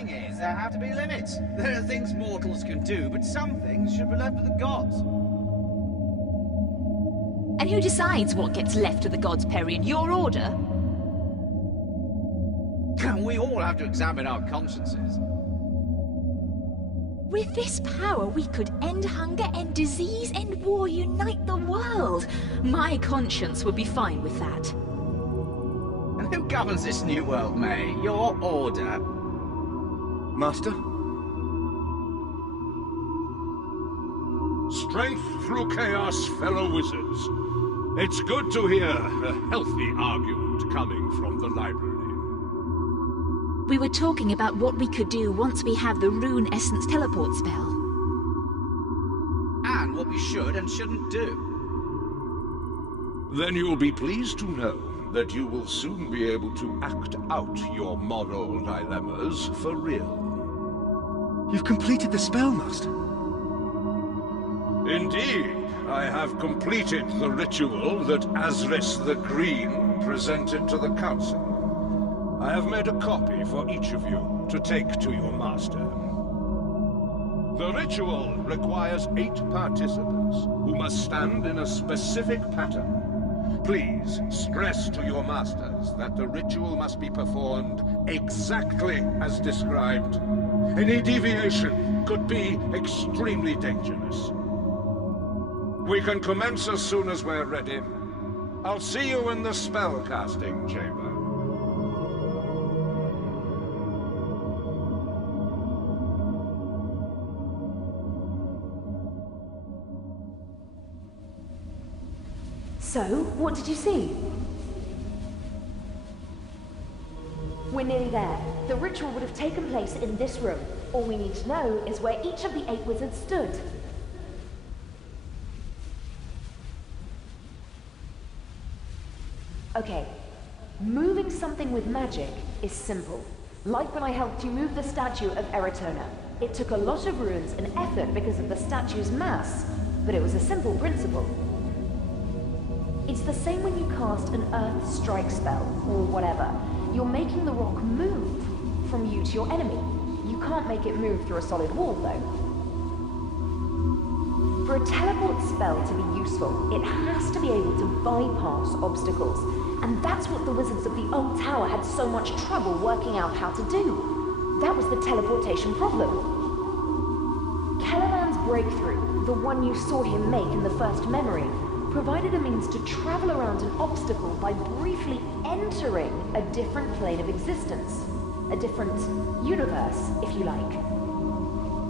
thing is, there have to be limits. There are things mortals can do, but some things should be left to the gods. And who decides what gets left to the gods, Perian? Your order? We all have to examine our consciences. With this power, we could end hunger, end disease, end war, unite the world. My conscience would be fine with that. And who governs this new world, May? Your order? Master? Strength through chaos, fellow wizards. It's good to hear a healthy argument coming from the library. We were talking about what we could do once we have the Rune Essence teleport spell. And what we should and shouldn't do. Then you'll be pleased to know that you will soon be able to act out your moral dilemmas for real. You've completed the spell, Master. Indeed, I have completed the ritual that Azris the Green presented to the Council. I have made a copy for each of you to take to your master. The ritual requires 8 participants who must stand in a specific pattern. Please stress to your masters that the ritual must be performed exactly as described. Any deviation could be extremely dangerous. We can commence as soon as we're ready. I'll see you in the spellcasting chamber. So, what did you see? We're nearly there. The ritual would have taken place in this room. All we need to know is where each of the 8 wizards stood. Okay, moving something with magic is simple. Like when I helped you move the statue of Eratona. It took a lot of runes and effort because of the statue's mass, but it was a simple principle. It's the same when you cast an Earth Strike spell, or whatever. You're making the rock move from you to your enemy. You can't make it move through a solid wall, though. For a teleport spell to be useful, it has to be able to bypass obstacles. And that's what the wizards of the old tower had so much trouble working out how to do. That was the teleportation problem. Kellerman's breakthrough, the one you saw him make in the first memory, provided a means to travel around an obstacle by briefly entering a different plane of existence. A different universe, if you like.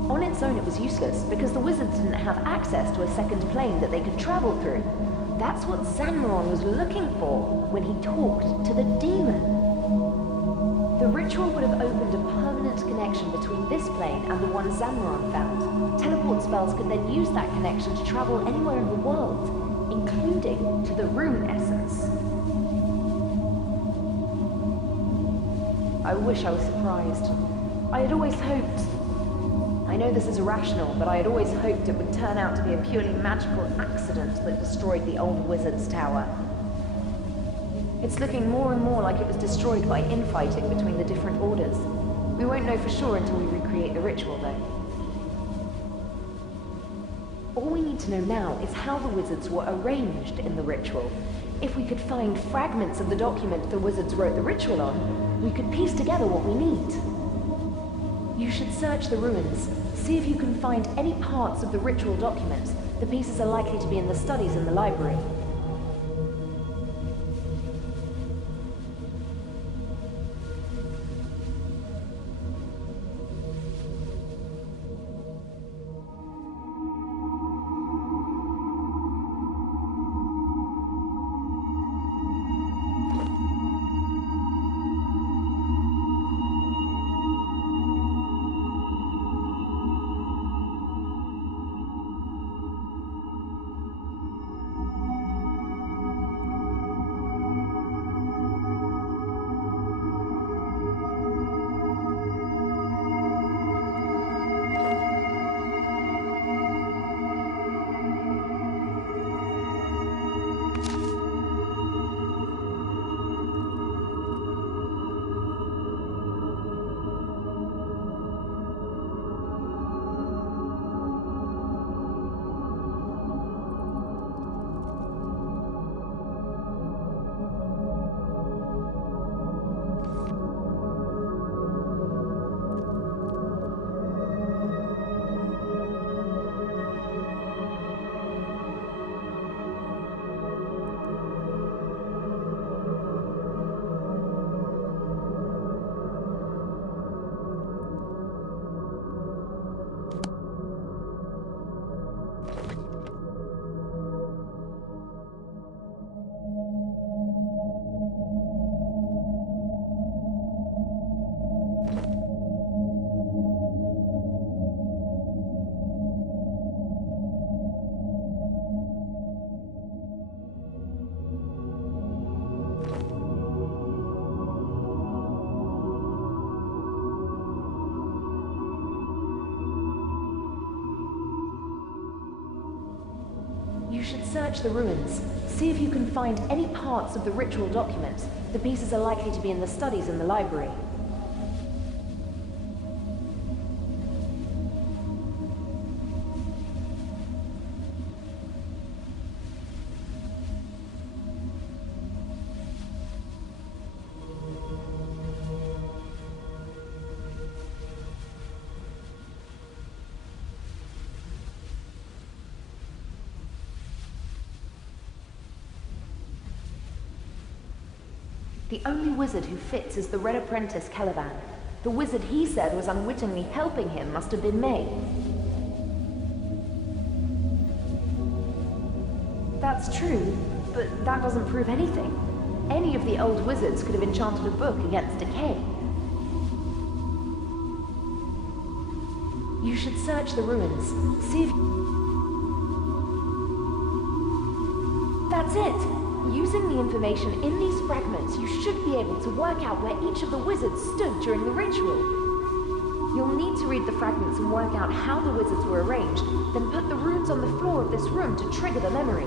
On its own it was useless, because the wizards didn't have access to a second plane that they could travel through. That's what Zanmaron was looking for when he talked to the demon. The ritual would have opened a permanent connection between this plane and the one Zanmaron found. Teleport spells could then use that connection to travel anywhere in the world, including to the Rune Essence. I wish I was surprised. I had always hoped... I know this is irrational, but I had always hoped it would turn out to be a purely magical accident that destroyed the old wizard's tower. It's looking more and more like it was destroyed by infighting between the different orders. We won't know for sure until we recreate the ritual, though. All we need to know now is how the wizards were arranged in the ritual. If we could find fragments of the document the wizards wrote the ritual on, we could piece together what we need. You should search the ruins, see if you can find any parts of the ritual document. The pieces are likely to be in the studies in the library. You should search the ruins. See if you can find any parts of the ritual document. The pieces are likely to be in the studies in the library. The only wizard who fits is the Red Apprentice Caliban. The wizard he said was unwittingly helping him must have been May. That's true, but that doesn't prove anything. Any of the old wizards could have enchanted a book against decay. You should search the ruins. See if... That's it! Using the information in these fragments, you should be able to work out where each of the wizards stood during the ritual. You'll need to read the fragments and work out how the wizards were arranged, then put the runes on the floor of this room to trigger the memory.